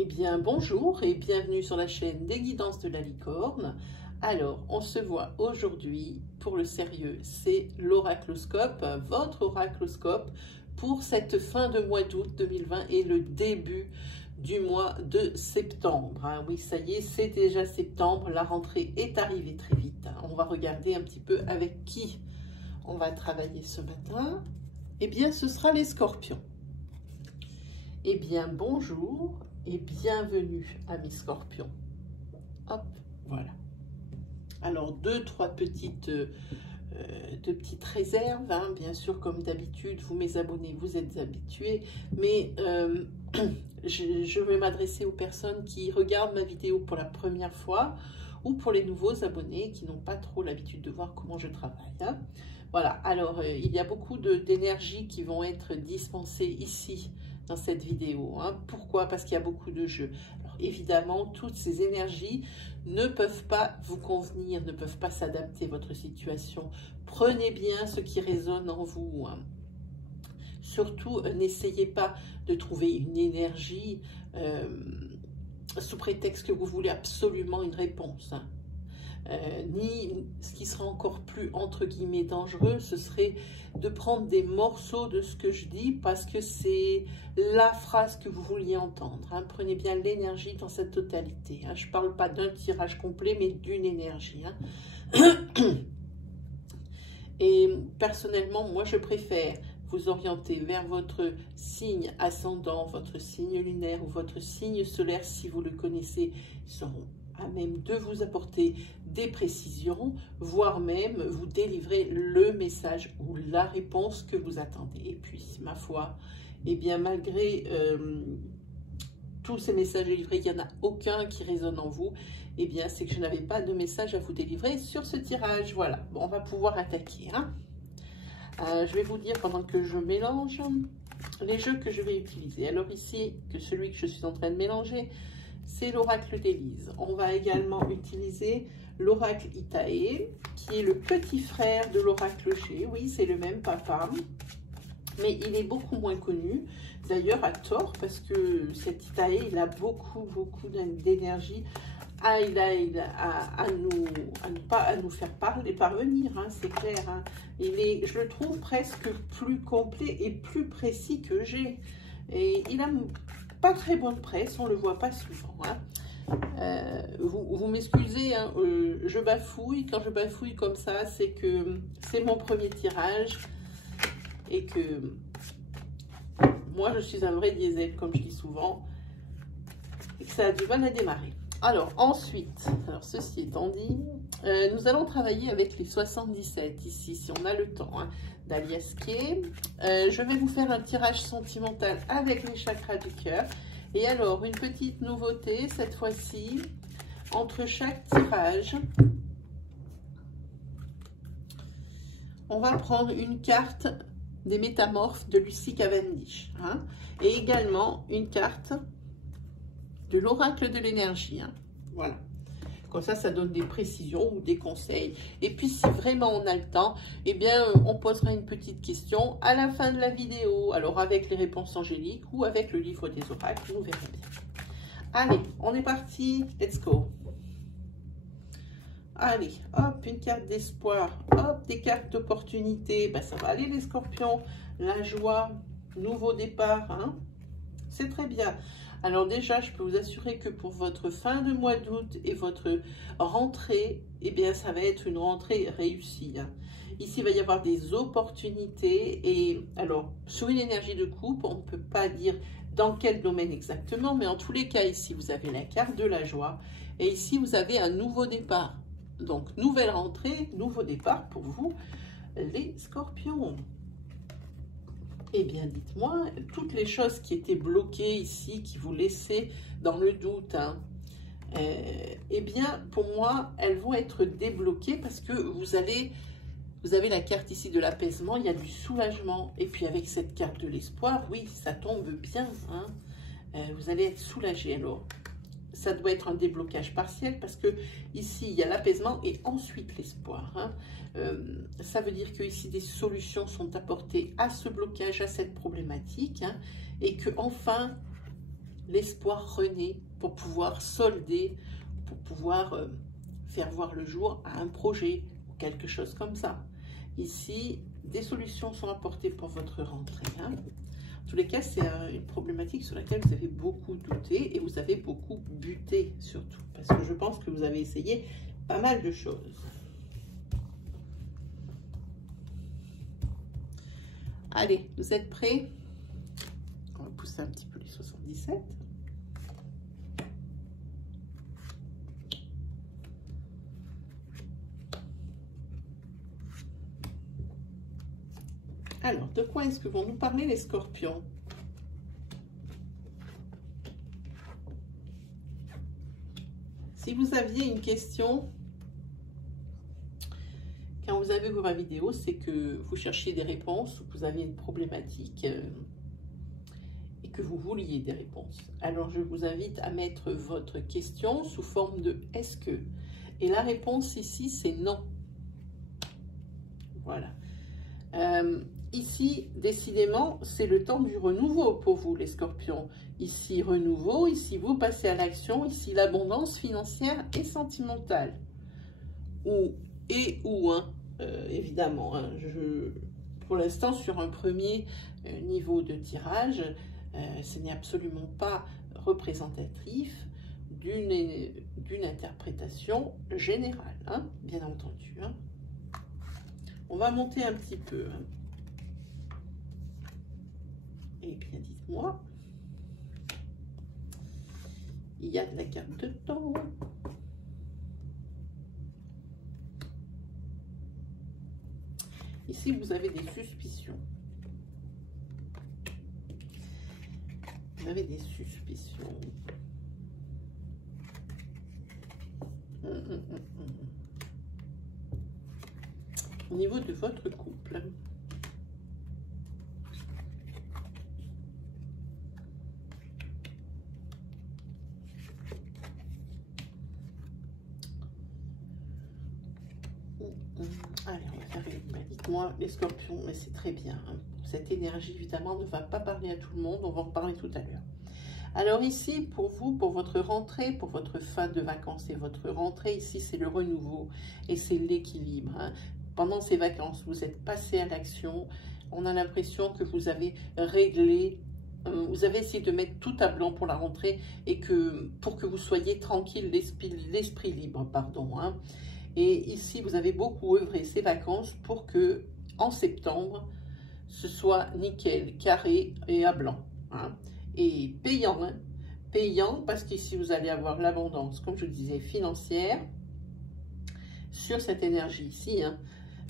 Eh bien, bonjour et bienvenue sur la chaîne des guidances de la licorne. Alors, on se voit aujourd'hui pour le sérieux, c'est l'oracloscope, votre oracloscope pour cette fin de mois d'août 2020 et le début du mois de septembre. Oui, ça y est, c'est déjà septembre, la rentrée est arrivée très vite. On va regarder un petit peu avec qui on va travailler ce matin. Eh bien, ce sera les scorpions. Eh bien, bonjour et bienvenue, amis scorpions. Hop, voilà. Alors, trois petites réserves. Bien sûr, comme d'habitude, vous, mes abonnés, vous êtes habitués. Mais je vais m'adresser aux personnes qui regardent ma vidéo pour la première fois ou pour les nouveaux abonnés qui n'ont pas trop l'habitude de voir comment je travaille. Voilà, alors il y a beaucoup d'énergie qui vont être dispensées ici dans cette vidéo. Pourquoi? Parce qu'il y a beaucoup de jeux. Alors évidemment, toutes ces énergies ne peuvent pas vous convenir, ne peuvent pas s'adapter à votre situation. Prenez bien ce qui résonne en vous. Surtout, n'essayez pas de trouver une énergie sous prétexte que vous voulez absolument une réponse. Ni ce qui sera encore plus entre guillemets dangereux, ce serait de prendre des morceaux de ce que je dis parce que c'est la phrase que vous vouliez entendre. Prenez bien l'énergie dans sa totalité. Je ne parle pas d'un tirage complet, mais d'une énergie. Et personnellement, moi je préfère vous orienter vers votre signe ascendant, votre signe lunaire ou votre signe solaire si vous le connaissez. Ils seront à même de vous apporter des précisions, voire même vous délivrer le message ou la réponse que vous attendez. Et puis, ma foi, eh bien, malgré tous ces messages délivrés, il n'y en a aucun qui résonne en vous, eh bien, c'est que je n'avais pas de message à vous délivrer sur ce tirage. Voilà, bon, on va pouvoir attaquer. Je vais vous dire, pendant que je mélange, les jeux que je vais utiliser. Alors ici, que celui que je suis en train de mélanger, c'est l'oracle d'Élise. On va également utiliser l'oracle Itaé, qui est le petit frère de l'oracle G. Oui, c'est le même papa, mais il est beaucoup moins connu. D'ailleurs, à tort, parce que cet Itaé, il a beaucoup d'énergie à nous faire parvenir, c'est clair. Je le trouve presque plus complet et plus précis que G. Et il a pas très bonne presse, on le voit pas souvent. Vous m'excusez, je bafouille. Quand je bafouille comme ça, c'est que c'est mon premier tirage et que moi je suis un vrai diesel, comme je dis souvent, et que ça a du mal à démarrer. Alors ensuite, ceci étant dit, nous allons travailler avec les 77 ici, si on a le temps, d'Alias Kay. Je vais vous faire un tirage sentimental avec les chakras du cœur. Et alors, une petite nouveauté, cette fois-ci, entre chaque tirage, on va prendre une carte des métamorphes de Lucy Cavendish, et également une carte de l'oracle de l'énergie. Voilà. Comme ça donne des précisions ou des conseils. Et puis, si vraiment on a le temps, eh bien, on posera une petite question à la fin de la vidéo. Alors, avec les réponses angéliques ou avec le livre des oracles, nous verrons bien. Allez, on est parti. Let's go. Allez, hop, une carte d'espoir. Hop, des cartes d'opportunité. Ça va aller, les scorpions. La joie, nouveau départ. C'est très bien. Alors déjà, je peux vous assurer que pour votre fin de mois d'août et votre rentrée, eh bien, ça va être une rentrée réussie. Ici, il va y avoir des opportunités. Et alors, sur une énergie de couple, on ne peut pas dire dans quel domaine exactement, mais en tous les cas, ici, vous avez la carte de la joie. Et ici, vous avez un nouveau départ. Donc, nouvelle rentrée, nouveau départ pour vous, les scorpions. Eh bien, dites-moi, toutes les choses qui étaient bloquées ici, qui vous laissaient dans le doute, eh bien, pour moi, elles vont être débloquées parce que vous avez la carte ici de l'apaisement, il y a du soulagement. Et puis, avec cette carte de l'espoir, oui, ça tombe bien. Vous allez être soulagé. Alors, ça doit être un déblocage partiel parce que ici, il y a l'apaisement et ensuite l'espoir. Ça veut dire que ici, des solutions sont apportées à ce blocage, à cette problématique, et que enfin, l'espoir renaît pour pouvoir solder, pour pouvoir faire voir le jour à un projet ou quelque chose comme ça. Ici, des solutions sont apportées pour votre rentrée. Hein. En tous les cas, c'est une problématique sur laquelle vous avez beaucoup douté et vous avez beaucoup buté surtout. Parce que je pense que vous avez essayé pas mal de choses. Allez, vous êtes prêts? On va pousser un petit peu les 77. Alors, de quoi est-ce que vont nous parler les scorpions? Si vous aviez une question, quand vous avez vu ma vidéo, c'est que vous cherchiez des réponses, que vous avez une problématique et que vous vouliez des réponses. Alors, je vous invite à mettre votre question sous forme de « est-ce que ?» Et la réponse ici, c'est « non ». Voilà. Ici, décidément, c'est le temps du renouveau pour vous, les scorpions. Ici, renouveau. Ici, vous passez à l'action. Ici, l'abondance financière et sentimentale. Ou, hein, évidemment. Hein, pour l'instant, sur un premier niveau de tirage, ce n'est absolument pas représentatif d'une interprétation générale, hein, bien entendu. Hein. On va monter un petit peu. Hein. Eh bien, dites-moi, il y a de la carte de temps. Ici, vous avez des suspicions. Vous avez des suspicions. Au niveau de votre couple. Allez, on va faire une... Dites-moi, les scorpions, mais c'est très bien. Hein. Cette énergie, évidemment, ne va pas parler à tout le monde. On va en parler tout à l'heure. Alors ici, pour vous, pour votre rentrée, pour votre fin de vacances et votre rentrée, ici, c'est le renouveau et c'est l'équilibre. Hein. Pendant ces vacances, vous êtes passé à l'action. On a l'impression que vous avez réglé, vous avez essayé de mettre tout à blanc pour la rentrée et que pour que vous soyez tranquille, l'esprit libre, pardon. Hein. Et ici, vous avez beaucoup œuvré ces vacances pour que, en septembre, ce soit nickel, carré et à blanc. Hein. Et payant, hein. Payant parce qu'ici, vous allez avoir l'abondance, comme je vous disais, financière, sur cette énergie ici, hein,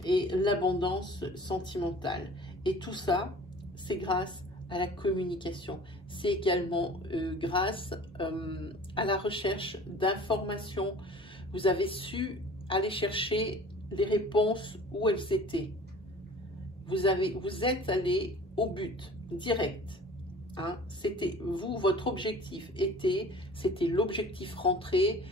et l'abondance sentimentale. Et tout ça, c'est grâce à la communication. C'est également grâce à la recherche d'informations. Vous avez su aller chercher les réponses où elles étaient. Vous êtes allé au but, direct. Hein. C'était vous, votre objectif c'était l'objectif rentrée.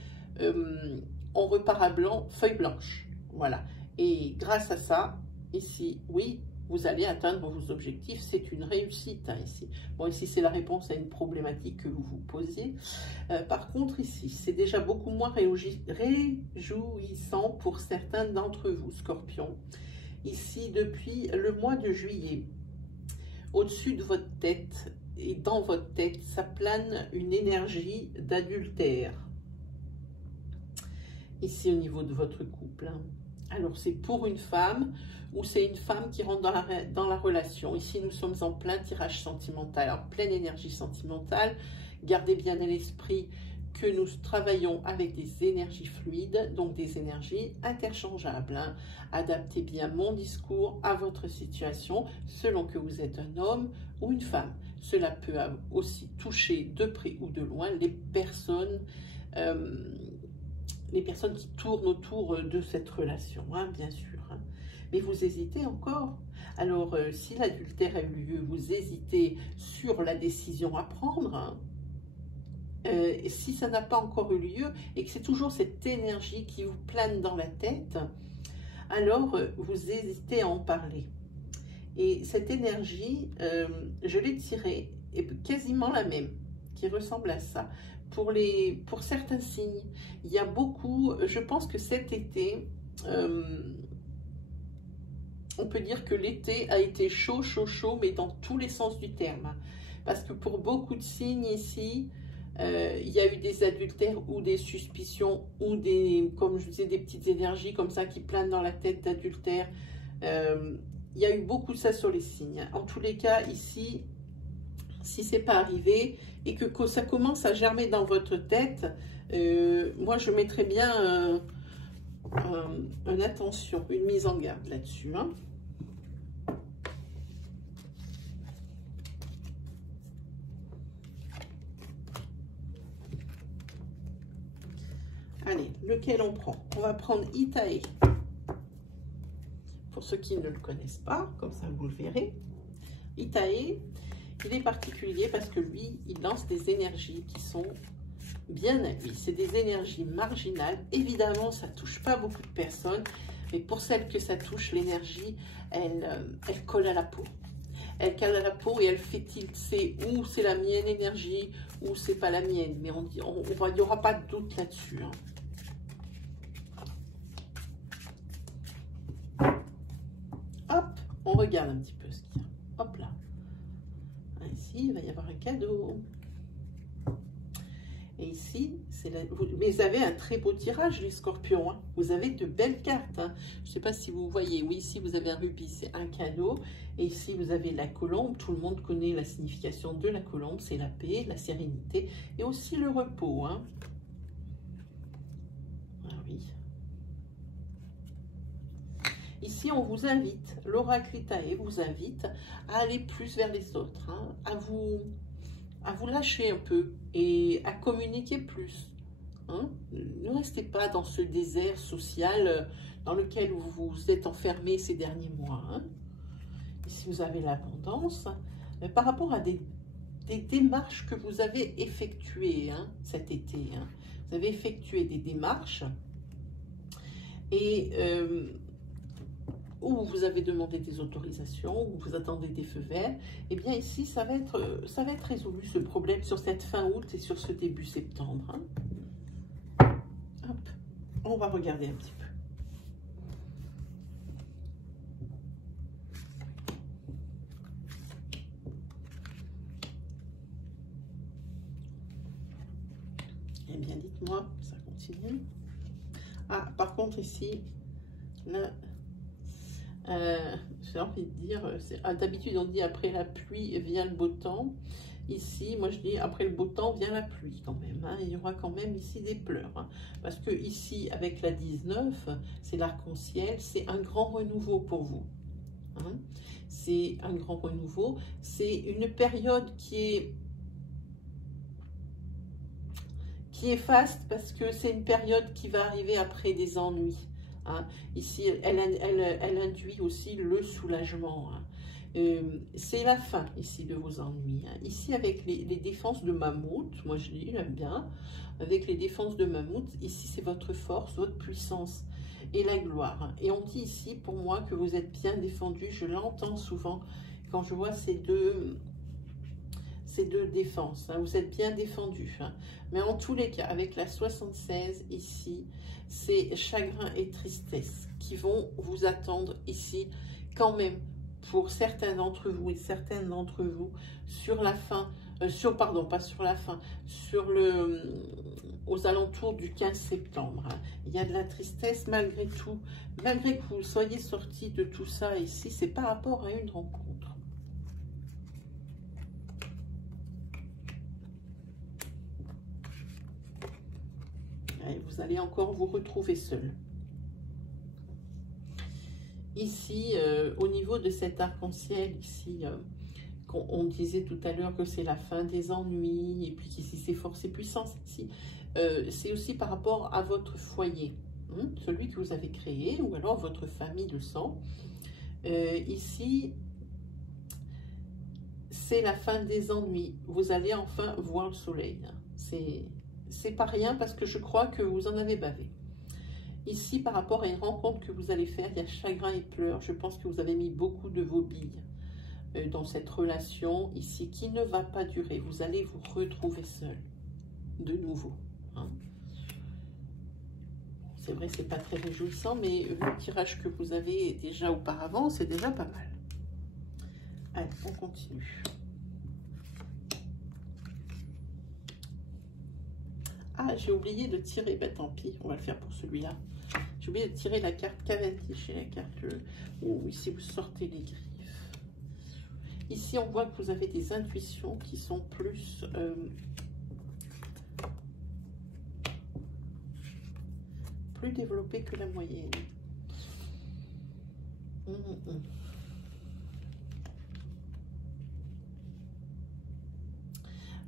On repart à blanc, feuille blanche. Voilà. Et grâce à ça, ici, oui, vous allez atteindre vos objectifs. C'est une réussite, hein, ici. Bon, ici, c'est la réponse à une problématique que vous vous posiez. Par contre, ici, c'est déjà beaucoup moins réjouissant pour certains d'entre vous, scorpions. Ici, depuis le mois de juillet, au-dessus de votre tête et dans votre tête, ça plane une énergie d'adultère. Ici, au niveau de votre couple. Hein. Alors, c'est pour une femme ou c'est une femme qui rentre dans la relation. Ici, nous sommes en plein tirage sentimental, en pleine énergie sentimentale. Gardez bien à l'esprit que nous travaillons avec des énergies fluides, donc des énergies interchangeables. Hein. Adaptez bien mon discours à votre situation, selon que vous êtes un homme ou une femme. Cela peut aussi toucher de près ou de loin les personnes qui tournent autour de cette relation, hein, bien sûr. Hein. Mais vous hésitez encore. Alors, si l'adultère a eu lieu, vous hésitez sur la décision à prendre. Hein. Si ça n'a pas encore eu lieu et que c'est toujours cette énergie qui vous plane dans la tête, alors vous hésitez à en parler. Et cette énergie, je l'ai tirée, est quasiment la même. qui ressemble à ça. Pour certains signes, il y a beaucoup, je pense que cet été, on peut dire que l'été a été chaud, chaud, chaud, mais dans tous les sens du terme. Parce que pour beaucoup de signes ici, il y a eu des adultères ou des suspicions ou des, comme je disais, des petites énergies comme ça qui planent dans la tête d'adultère. Il y a eu beaucoup de ça sur les signes. En tous les cas, ici, si c'est pas arrivé et que ça commence à germer dans votre tête, moi je mettrais bien une attention, une mise en garde là-dessus. Hein. Allez, lequel on prend? On va prendre Itae. Pour ceux qui ne le connaissent pas, comme ça vous le verrez. Itae, il est particulier parce que lui, il lance des énergies qui sont bien à lui. C'est des énergies marginales. Évidemment, ça ne touche pas beaucoup de personnes. Mais pour celles que ça touche, l'énergie, elle colle à la peau. Elle colle à la peau et elle fait tilter où c'est la mienne énergie ou c'est pas la mienne. Mais il n'y aura pas de doute là-dessus. Hein. Hop, on regarde un petit peu ce qu'il y a. Hop là. Ici, il va y avoir un cadeau. Et ici, vous avez un très beau tirage, les scorpions. Hein. Vous avez de belles cartes. Hein. Je ne sais pas si vous voyez. Oui, ici, vous avez un rubis, c'est un cadeau. Et ici, vous avez la colombe. Tout le monde connaît la signification de la colombe. C'est la paix, la sérénité et aussi le repos. Hein. Ah oui. Ici, on vous invite, l'oracle Itae vous invite à aller plus vers les autres, hein, à vous lâcher un peu et à communiquer plus. Hein. Ne restez pas dans ce désert social dans lequel vous vous êtes enfermé ces derniers mois. Hein. Ici, vous avez l'abondance. Par rapport à des démarches que vous avez effectuées hein, cet été, hein. Vous avez effectué des démarches et où vous avez demandé des autorisations, où vous attendez des feux verts, et bien ici, ça va être résolu ce problème sur cette fin août et sur ce début septembre. Hein. Hop, on va regarder un petit peu. Eh bien, dites-moi, ça continue. Ah, par contre, ici, là, j'ai envie de dire, d'habitude on dit après la pluie vient le beau temps. Ici, moi je dis après le beau temps vient la pluie quand même. Hein. Il y aura quand même ici des pleurs. Hein. Parce que ici, avec la 19, c'est l'arc-en-ciel, c'est un grand renouveau pour vous. Hein. C'est un grand renouveau. C'est une période qui est faste parce que c'est une période qui va arriver après des ennuis. Hein. Ici, elle induit aussi le soulagement. Hein. C'est la fin ici de vos ennuis. Hein. Ici, avec les défenses de mammouth, moi je dis, j'aime bien, avec les défenses de mammouth, ici c'est votre force, votre puissance et la gloire. Hein. Et on dit ici, pour moi, que vous êtes bien défendu. Je l'entends souvent quand je vois ces deux défenses. Hein. Vous êtes bien défendu. Hein. Mais en tous les cas, avec la 76 ici, c'est chagrin et tristesse qui vont vous attendre ici quand même pour certains d'entre vous et certaines d'entre vous sur la fin, pas sur la fin, aux alentours du 15 septembre. Hein. Il y a de la tristesse malgré tout, malgré que vous soyez sorti de tout ça ici, c'est par rapport à une rencontre. Et vous allez encore vous retrouver seul. Ici, au niveau de cet arc-en-ciel, ici, on disait tout à l'heure que c'est la fin des ennuis, et puis qu'ici c'est force et puissance, ici, c'est aussi par rapport à votre foyer, hein, celui que vous avez créé, ou alors votre famille de sang. Ici, c'est la fin des ennuis. Vous allez enfin voir le soleil. Hein. C'est pas rien parce que je crois que vous en avez bavé. Ici, par rapport à une rencontre que vous allez faire, il y a chagrin et pleurs. Je pense que vous avez mis beaucoup de vos billes dans cette relation ici qui ne va pas durer. Vous allez vous retrouver seul de nouveau. Hein. C'est vrai, c'est pas très réjouissant, mais le tirage que vous avez déjà auparavant, c'est déjà pas mal. Allez, on continue. Ah, j'ai oublié de tirer, ben tant pis, on va le faire pour celui-là. J'ai oublié de tirer la carte Cavendish et la carte... Oh, ici vous sortez les griffes. Ici, on voit que vous avez des intuitions qui sont plus... plus développées que la moyenne.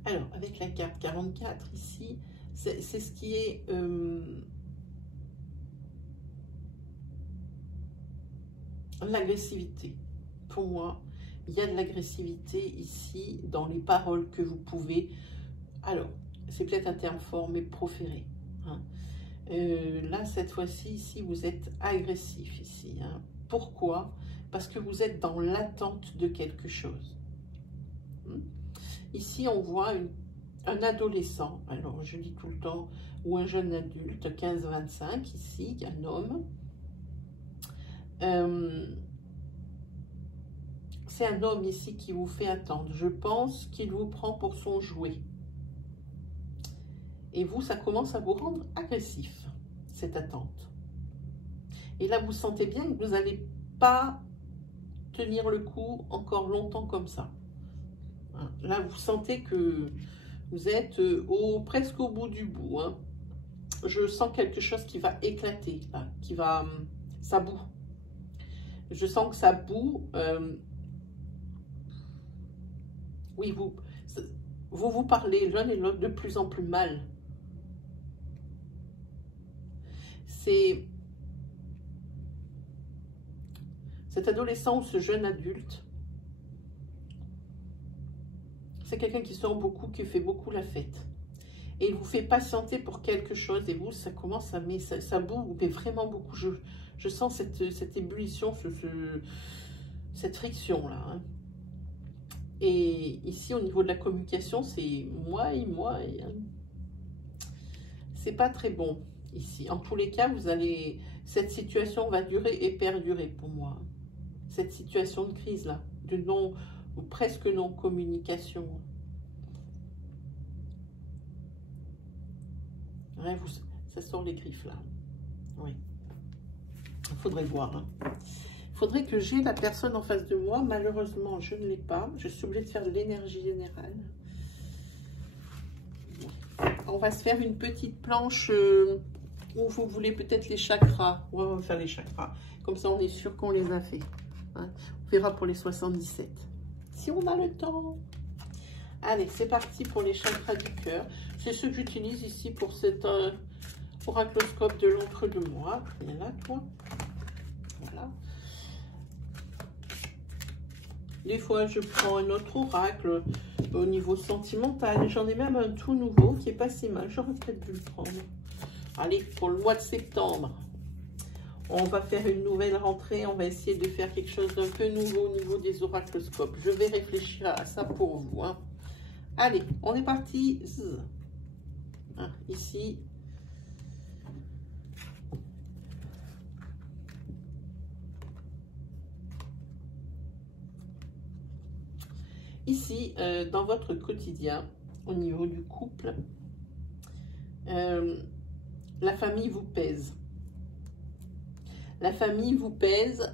Alors, avec la carte 44 ici, c'est ce qui est... l'agressivité. Pour moi, il y a de l'agressivité ici dans les paroles que vous pouvez... Alors, c'est peut-être un terme fort, mais proférer. Hein. Là, cette fois-ci, ici, vous êtes agressif ici. Hein. Pourquoi? Parce que vous êtes dans l'attente de quelque chose. Ici, on voit un adolescent, alors je dis tout le temps, ou un jeune adulte, 15-25, ici, un homme. C'est un homme ici qui vous fait attendre. Je pense qu'il vous prend pour son jouet. Et vous, ça commence à vous rendre agressif, cette attente. Et là, vous sentez bien que vous n'allez pas tenir le coup encore longtemps comme ça. Là, vous sentez que vous êtes presque au bout du bout. Hein. Je sens quelque chose qui va éclater, là, qui va... ça bout. Je sens que ça bout. Oui, vous parlez l'un et l'autre de plus en plus mal. C'est cet adolescent ou ce jeune adulte. C'est quelqu'un qui sort beaucoup, qui fait beaucoup la fête. Et il vous fait patienter pour quelque chose. Et vous, ça commence à... Mais ça boue, mais vraiment beaucoup. Je sens cette ébullition, cette friction-là. Hein. Et ici, au niveau de la communication, c'est moi et moi. Hein. C'est pas très bon, ici. En tous les cas, vous allez... Cette situation va durer et perdurer pour moi. Cette situation de crise-là, de non... ou presque non-communication. Ouais, ça sort les griffes là. Oui. Il faudrait voir. Hein. Il faudrait que j'ai la personne en face de moi. Malheureusement, je ne l'ai pas. Je suis obligée de faire de l'énergie générale. On va se faire une petite planche où vous voulez peut-être les chakras. On va faire les chakras. Comme ça, on est sûr qu'on les a fait. Hein. On verra pour les 77. Si on a le temps. Allez, c'est parti pour les chakras du cœur. C'est ce que j'utilise ici pour cet oracloscope de l'entre-deux-mois. Il y en a, toi. Voilà. Des fois, je prends un autre oracle au niveau sentimental. J'en ai même un tout nouveau qui est pas si mal. J'aurais peut-être dû le prendre. Allez, pour le mois de septembre. On va faire une nouvelle rentrée. On va essayer de faire quelque chose d'un peu nouveau au niveau des oracloscopes. Je vais réfléchir à ça pour vous. Hein. Allez, on est parti. Hein, ici. Ici, dans votre quotidien, au niveau du couple, la famille vous pèse. La famille vous pèse,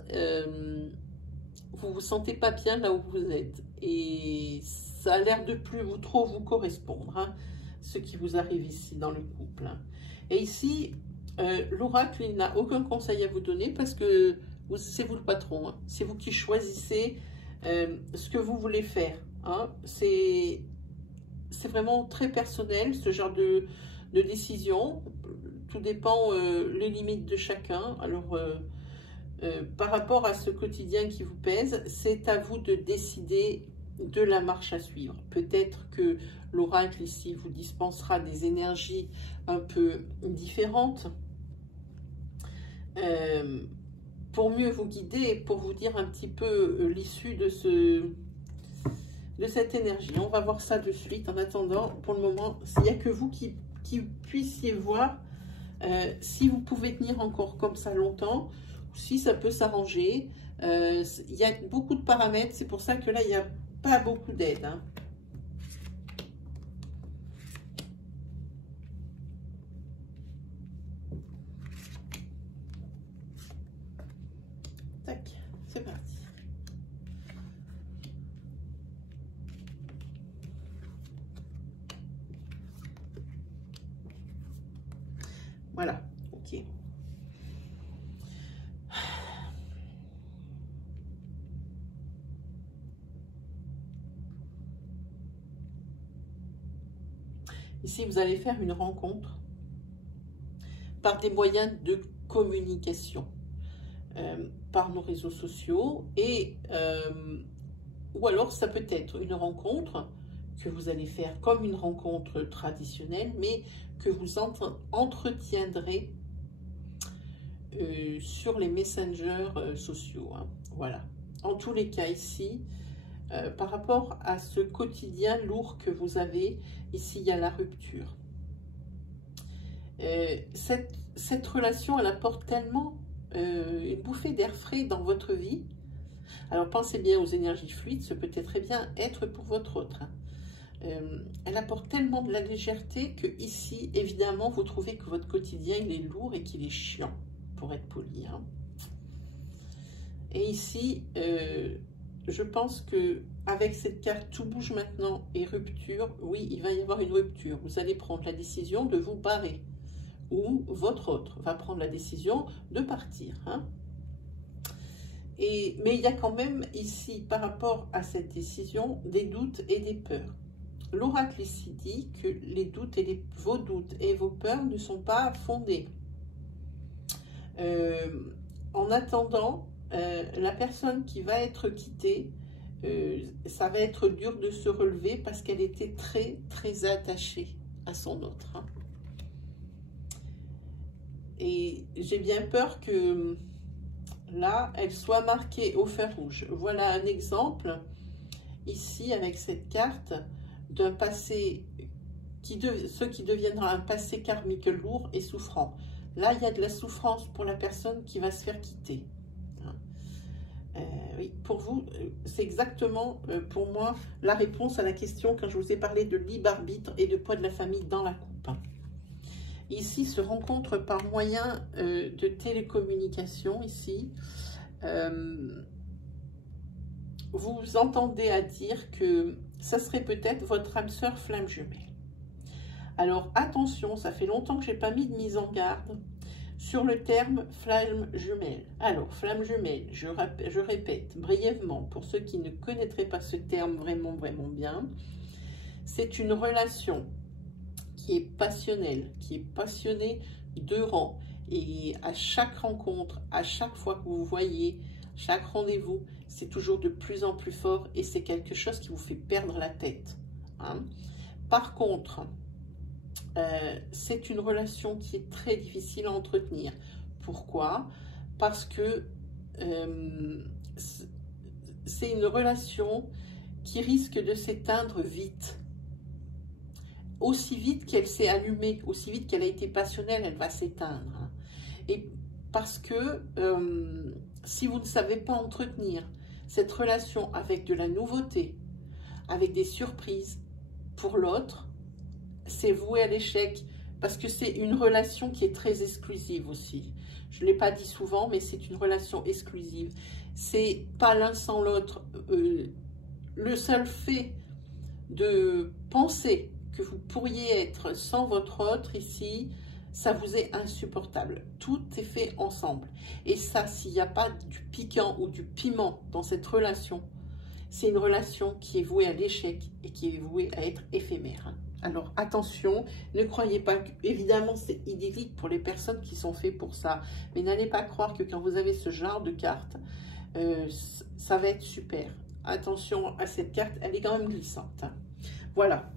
vous vous sentez pas bien là où vous êtes. Et ça a l'air de plus trop vous correspondre, hein, ce qui vous arrive ici dans le couple. Hein. Et ici, l'oracle, il n'a aucun conseil à vous donner parce que c'est vous le patron. Hein. C'est vous qui choisissez ce que vous voulez faire. Hein. C'est vraiment très personnel, ce genre de décision. Tout dépend les limites de chacun. Alors, par rapport à ce quotidien qui vous pèse, c'est à vous de décider de la marche à suivre. Peut-être que l'oracle ici vous dispensera des énergies un peu différentes pour mieux vous guider et pour vous dire un petit peu l'issue de de cette énergie. On va voir ça de suite. En attendant, pour le moment, s'il n'y a que vous qui puissiez voir si vous pouvez tenir encore comme ça longtemps, ou si ça peut s'arranger. Il y a beaucoup de paramètres, c'est pour ça que là, il n'y a pas beaucoup d'aide. Hein. Tac, c'est parti. Voilà, ok. Ici, vous allez faire une rencontre par des moyens de communication, par nos réseaux sociaux, et ou alors ça peut être une rencontre que vous allez faire comme une rencontre traditionnelle, mais que vous entretiendrez sur les messengers sociaux. Hein. Voilà. En tous les cas, ici, par rapport à ce quotidien lourd que vous avez, ici, il y a la rupture. Cette relation, elle apporte tellement une bouffée d'air frais dans votre vie. Alors, pensez bien aux énergies fluides, ce peut très bien être pour votre autre. Hein. Elle apporte tellement de la légèreté que ici, évidemment, vous trouvez que votre quotidien, il est lourd et qu'il est chiant, pour être poli. Hein. Et ici, je pense que avec cette carte tout bouge maintenant et rupture, oui, il va y avoir une rupture. Vous allez prendre la décision de vous barrer, ou votre autre va prendre la décision de partir. Hein. Mais il y a quand même ici, par rapport à cette décision, des doutes et des peurs. L'oracle ici dit que les doutes et vos doutes et vos peurs ne sont pas fondés. En attendant, la personne qui va être quittée, ça va être dur de se relever parce qu'elle était très, très attachée à son autre. Hein. Et j'ai bien peur que là, elle soit marquée au fer rouge. Voilà un exemple, ici, avec cette carte, d'un passé, ce qui deviendra un passé karmique lourd et souffrant. Là, il y a de la souffrance pour la personne qui va se faire quitter. Oui, pour vous, c'est exactement, pour moi, la réponse à la question quand je vous ai parlé de libre arbitre et de poids de la famille dans la coupe. Ici, se rencontre par moyen de télécommunication, ici. Vous entendez à dire que ça serait peut-être votre âme sœur flamme jumelle. Alors, attention, ça fait longtemps que je n'ai pas mis de mise en garde sur le terme flamme jumelle. Alors, flamme jumelle, je répète brièvement, pour ceux qui ne connaîtraient pas ce terme vraiment, vraiment bien, c'est une relation qui est passionnelle, qui est passionnée de rang. Et à chaque rencontre, à chaque fois que vous voyez, chaque rendez-vous, c'est toujours de plus en plus fort et c'est quelque chose qui vous fait perdre la tête. Hein. Par contre, c'est une relation qui est très difficile à entretenir. Pourquoi? Parce que c'est une relation qui risque de s'éteindre vite. Aussi vite qu'elle s'est allumée, aussi vite qu'elle a été passionnelle, elle va s'éteindre. Et parce que si vous ne savez pas entretenir cette relation avec de la nouveauté, avec des surprises pour l'autre, c'est voué à l'échec parce que c'est une relation qui est très exclusive aussi. Je ne l'ai pas dit souvent, mais c'est une relation exclusive. C'est pas l'un sans l'autre. Le seul fait de penser que vous pourriez être sans votre autre ici, ça vous est insupportable. Tout est fait ensemble. Et ça, s'il n'y a pas du piquant ou du piment dans cette relation, c'est une relation qui est vouée à l'échec et qui est vouée à être éphémère. Alors attention, ne croyez pas que, évidemment, c'est idyllique pour les personnes qui sont faites pour ça. Mais n'allez pas croire que quand vous avez ce genre de carte, ça va être super. Attention à cette carte, elle est quand même glissante. Voilà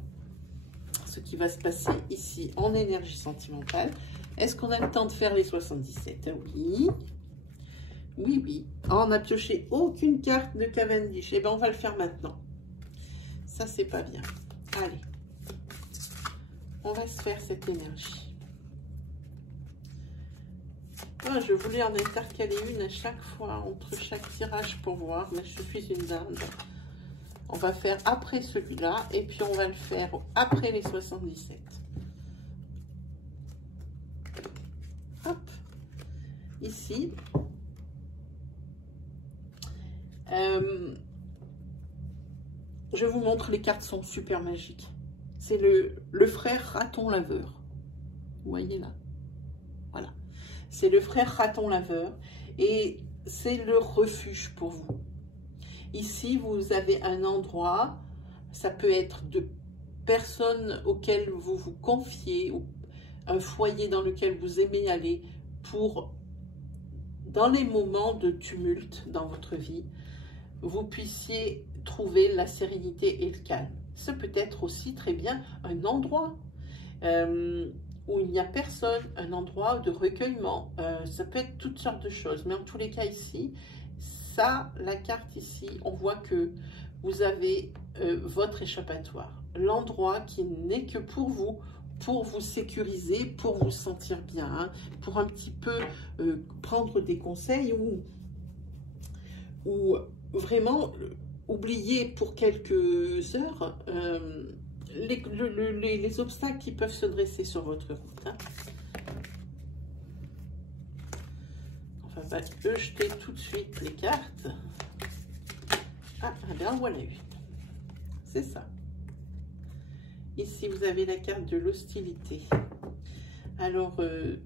ce qui va se passer ici en énergie sentimentale. Est-ce qu'on a le temps de faire les 77? Oui. Oui, oui. Oh, on n'a pioché aucune carte de Cavendish. Eh bien, on va le faire maintenant. Ça, c'est pas bien. Allez, on va se faire cette énergie. Ah, je voulais en intercaler une à chaque fois, entre chaque tirage pour voir, mais je suis une dinde. On va faire après celui-là, et puis on va le faire après les 77. Hop, ici. Je vous montre, les cartes sont super magiques. C'est le frère raton laveur. Vous voyez là? Voilà. C'est le frère raton laveur et c'est le refuge pour vous. Ici, vous avez un endroit, ça peut être de personnes auxquelles vous vous confiez, ou un foyer dans lequel vous aimez aller pour, dans les moments de tumulte dans votre vie, vous puissiez trouver la sérénité et le calme. Ça peut être aussi très bien un endroit où il n'y a personne, un endroit de recueillement. Ça peut être toutes sortes de choses. Mais en tous les cas ici, ça, la carte ici, on voit que vous avez votre échappatoire. L'endroit qui n'est que pour vous sécuriser, pour vous sentir bien, hein, pour un petit peu prendre des conseils ou vraiment oublier pour quelques heures les obstacles qui peuvent se dresser sur votre route. Hein. On va jeter tout de suite les cartes. Ah, ben voilà une. C'est ça. Ici, vous avez la carte de l'hostilité. Alors,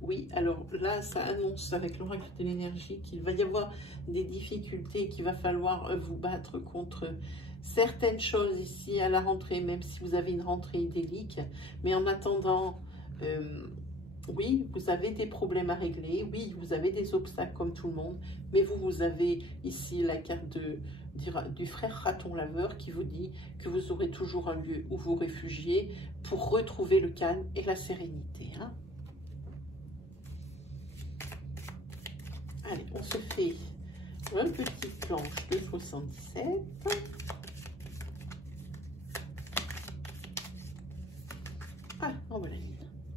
oui, alors là, ça annonce avec l'oracle de l'énergie qu'il va y avoir des difficultés, qu'il va falloir vous battre contre certaines choses ici à la rentrée, même si vous avez une rentrée idyllique. Mais en attendant, oui, vous avez des problèmes à régler, oui, vous avez des obstacles comme tout le monde, mais vous avez ici la carte du frère raton laveur qui vous dit que vous aurez toujours un lieu où vous réfugier pour retrouver le calme et la sérénité. Hein. Allez, on se fait une petite planche de 77. Ah, on va la lire.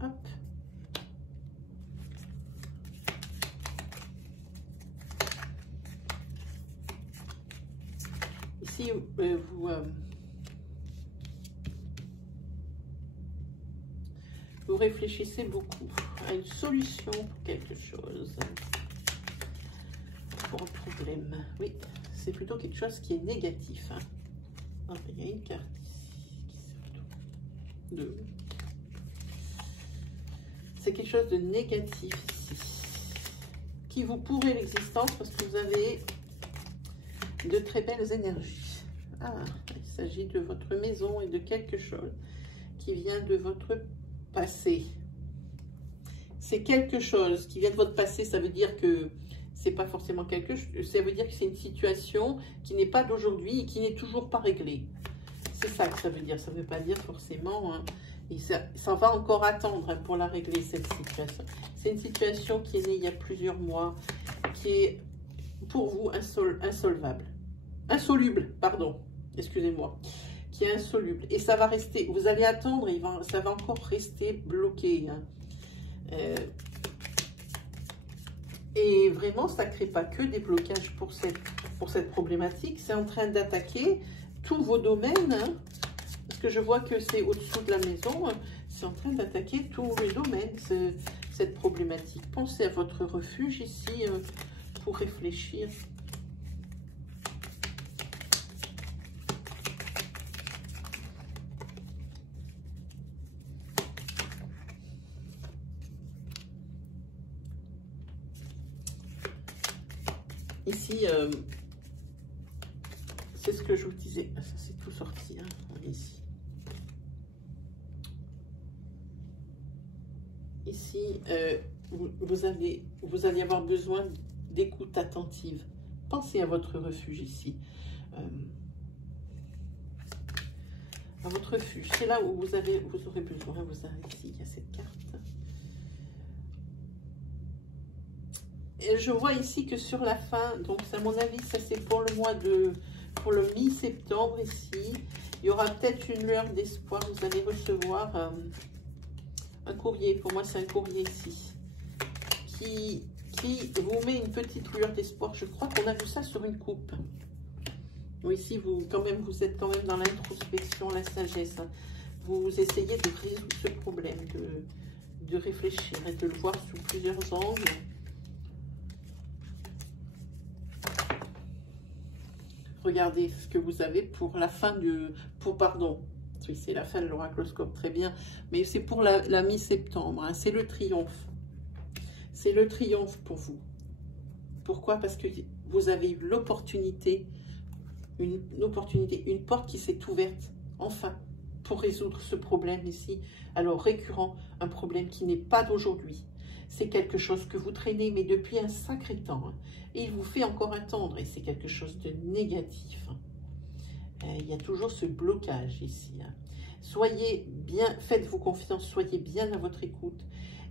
Hop. Ici, vous réfléchissez beaucoup à une solution pour quelque chose. Pour un problème. Oui, c'est plutôt quelque chose qui est négatif. Hein. Ah, il y a une carte ici. C'est quelque chose de négatif ici. Qui vous pourrit l'existence parce que vous avez de très belles énergies. Ah, il s'agit de votre maison et de quelque chose qui vient de votre passé. C'est quelque chose qui vient de votre passé, ça veut dire que c'est pas forcément quelque chose, ça veut dire que c'est une situation qui n'est pas d'aujourd'hui et qui n'est toujours pas réglée. C'est ça que ça veut dire, ça veut pas dire forcément, hein, et ça va encore attendre hein, pour la régler cette situation. C'est une situation qui est née il y a plusieurs mois, qui est pour vous insolvable, insoluble, pardon, excusez-moi, qui est insoluble. Et ça va rester, vous allez attendre, ça va encore rester bloqué. Hein. Et vraiment, ça ne crée pas que des blocages pour cette problématique. C'est en train d'attaquer tous vos domaines. Hein, parce que je vois que c'est au-dessous de la maison. C'est en train d'attaquer tous les domaines, cette problématique. Pensez à votre refuge ici pour réfléchir. Ici, c'est ce que je vous disais. Ça, c'est tout sorti. Hein, ici. Ici, vous allez avoir besoin d'écoute attentive. Pensez à votre refuge ici. À votre refuge. C'est là où vous aurez besoin. Vous avez ici, il y a cette carte. Et je vois ici que sur la fin, donc à mon avis, ça c'est pour le mois pour le mi-septembre ici, Il y aura peut-être une lueur d'espoir. Vous allez recevoir un courrier. Pour moi, c'est un courrier ici. Qui vous met une petite lueur d'espoir. Je crois qu'on a vu ça sur une coupe. Oui, ici, vous êtes quand même dans l'introspection, la sagesse. Vous essayez de résoudre ce problème, de réfléchir et de le voir sous plusieurs angles. Regardez ce que vous avez pour la fin pardon, oui, c'est la fin de l'oracloscope, très bien, mais c'est pour la mi-septembre, hein, c'est le triomphe. C'est le triomphe pour vous. Pourquoi? Parce que vous avez eu l'opportunité, une porte qui s'est ouverte, enfin, pour résoudre ce problème ici. Alors, récurrent, un problème qui n'est pas d'aujourd'hui. C'est quelque chose que vous traînez, mais depuis un sacré temps. Hein, et il vous fait encore attendre, et c'est quelque chose de négatif. Hein. Il y a toujours ce blocage ici. Hein. Soyez bien, faites-vous confiance, soyez bien à votre écoute.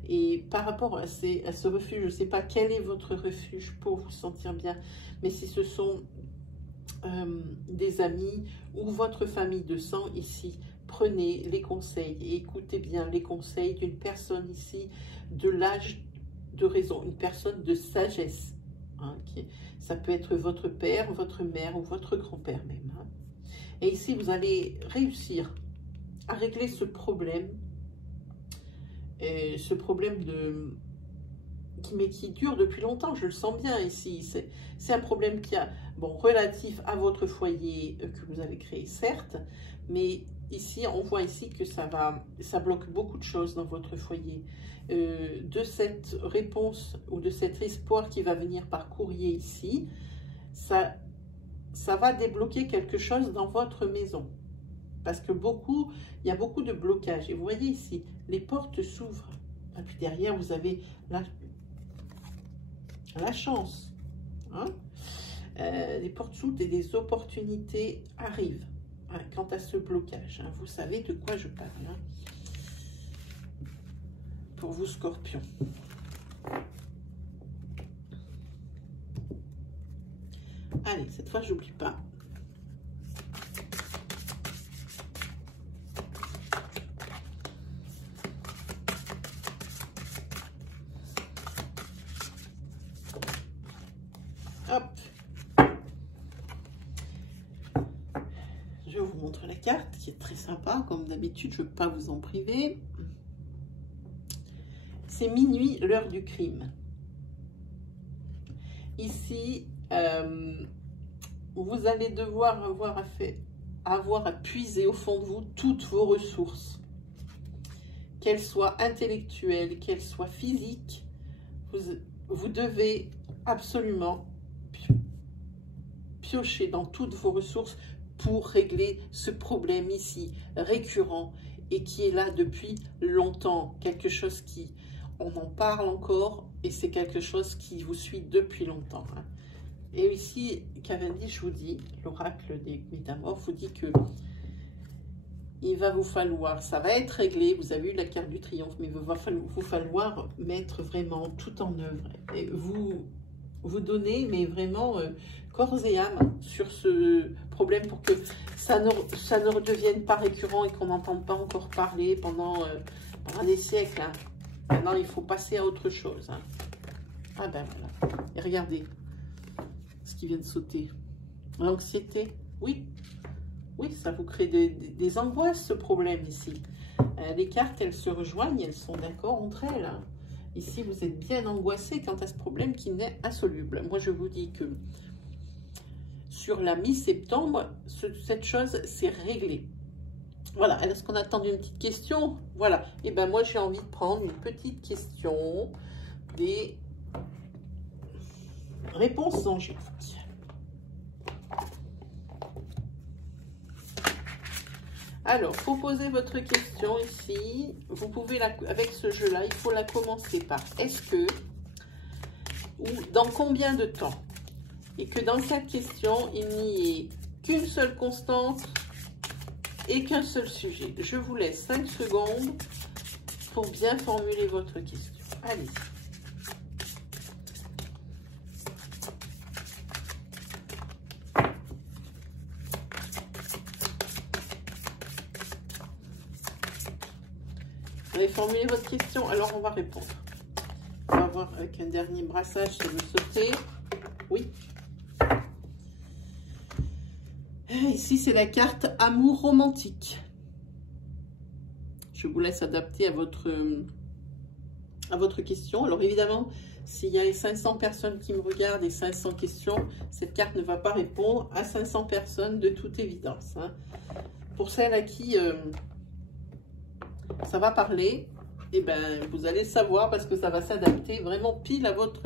Et par rapport à ce refuge, je ne sais pas quel est votre refuge pour vous sentir bien, mais si ce sont des amis ou votre famille de sang ici, prenez les conseils et écoutez bien les conseils d'une personne ici de l'âge de raison, une personne de sagesse. Hein, ça peut être votre père, votre mère ou votre grand-père même. Hein. Et ici, vous allez réussir à régler ce problème qui dure depuis longtemps, je le sens bien ici. C'est un problème qui a, bon, relatif à votre foyer que vous avez créé, certes, mais ici, on voit ici que ça bloque beaucoup de choses dans votre foyer. De cette réponse ou de cet espoir qui va venir par courrier ici, ça va débloquer quelque chose dans votre maison. Parce que il y a beaucoup de blocages. Et vous voyez ici, les portes s'ouvrent. Et puis derrière, vous avez la chance. Hein? Les portes s'ouvrent et des opportunités arrivent. Hein, quant à ce blocage, hein, vous savez de quoi je parle. Hein? Pour vous, Scorpion. Allez, cette fois, j'oublie pas. Hop. Je vous montre la carte qui est très sympa. Comme d'habitude, je ne veux pas vous en priver. C'est minuit, l'heure du crime. Ici, vous allez devoir avoir à puiser au fond de vous toutes vos ressources. Qu'elles soient intellectuelles, qu'elles soient physiques. Vous devez absolument piocher dans toutes vos ressources pour régler ce problème ici, récurrent, et qui est là depuis longtemps. Quelque chose qui, on en parle encore, et c'est quelque chose qui vous suit depuis longtemps. Hein. Et ici, Cavendish vous dit, l'oracle des métamorphes vous dit que il va vous falloir, ça va être réglé, vous avez eu la carte du triomphe, mais il va vous falloir mettre vraiment tout en œuvre. Et vous donner, mais vraiment corps et âme sur ce problème pour que ça ne redevienne pas récurrent et qu'on n'entende pas encore parler pendant des siècles. Hein. Maintenant, il faut passer à autre chose. Hein. Ah ben voilà. Et regardez ce qui vient de sauter. L'anxiété, oui. Oui, ça vous crée des angoisses, ce problème ici. Les cartes, elles se rejoignent, elles sont d'accord entre elles. Hein. Ici, vous êtes bien angoissé quant à ce problème qui n'est insoluble. Moi, je vous dis que sur la mi-septembre, cette chose s'est réglée. Voilà. Est-ce qu'on attend une petite question? Voilà. Et ben moi, j'ai envie de prendre une petite question des réponses angéliques. Alors, pour poser votre question ici, vous pouvez, avec ce jeu-là, il faut la commencer par est-ce que, ou dans combien de temps? Et que dans cette question, il n'y ait qu'une seule constante et qu'un seul sujet. Je vous laisse 5 secondes pour bien formuler votre question. Allez. formulez votre question, alors on va répondre. On va voir avec un dernier brassage si vous souhaitez. Oui. Ici, c'est la carte Amour romantique. Je vous laisse adapter à votre question. Alors évidemment, s'il y a 500 personnes qui me regardent et 500 questions, cette carte ne va pas répondre à 500 personnes de toute évidence. Hein. Pour celles à qui ça va parler, eh ben, vous allez savoir parce que ça va s'adapter vraiment pile à votre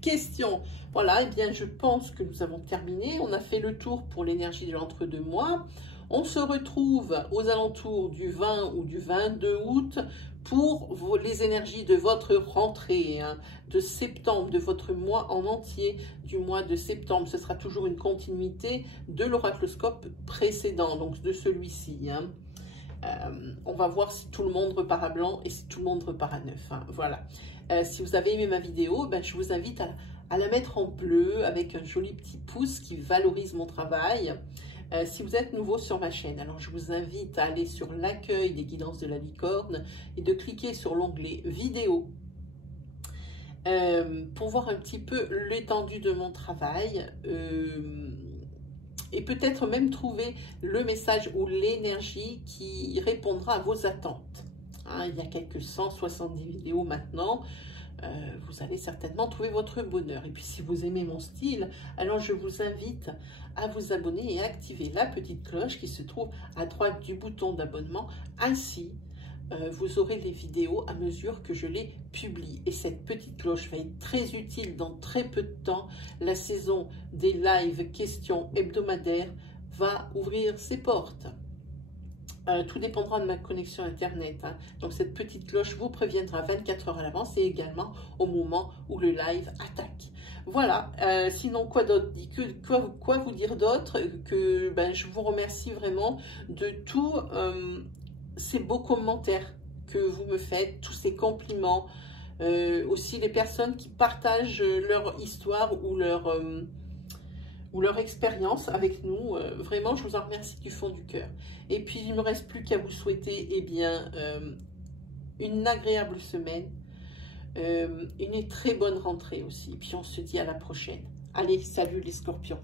question. Voilà, eh bien, je pense que nous avons terminé. On a fait le tour pour l'énergie de l'entre-deux mois. On se retrouve aux alentours du 20 ou du 22 août pour les énergies de votre rentrée, hein, de septembre, de votre mois en entier du mois de septembre. Ce sera toujours une continuité de l'oracloscope précédent, donc de celui-ci. Hein. On va voir si tout le monde repart à blanc et si tout le monde repart à neuf. Hein, voilà. Si vous avez aimé ma vidéo, ben, je vous invite à la mettre en bleu avec un joli petit pouce qui valorise mon travail. Si vous êtes nouveau sur ma chaîne, alors je vous invite à aller sur l'accueil des guidances de la licorne et de cliquer sur l'onglet vidéo pour voir un petit peu l'étendue de mon travail. Et peut-être même trouver le message ou l'énergie qui répondra à vos attentes. Hein, il y a quelques 170 vidéos maintenant. Vous allez certainement trouver votre bonheur. Et puis si vous aimez mon style, alors je vous invite à vous abonner et à activer la petite cloche qui se trouve à droite du bouton d'abonnement. Ainsi, vous aurez les vidéos à mesure que je les publie. Et cette petite cloche va être très utile dans très peu de temps. La saison des lives questions hebdomadaires va ouvrir ses portes. Tout dépendra de ma connexion Internet. Hein. Donc cette petite cloche vous préviendra 24 heures à l'avance et également au moment où le live attaque. Voilà, sinon quoi d'autre, quoi vous dire d'autre que ben, je vous remercie vraiment de tous ces beaux commentaires que vous me faites, tous ces compliments, aussi les personnes qui partagent leur histoire ou leur expérience avec nous. Vraiment, je vous en remercie du fond du cœur. Et puis, il ne me reste plus qu'à vous souhaiter eh bien, une agréable semaine, une très bonne rentrée aussi. Et puis, on se dit à la prochaine. Allez, salut les scorpions.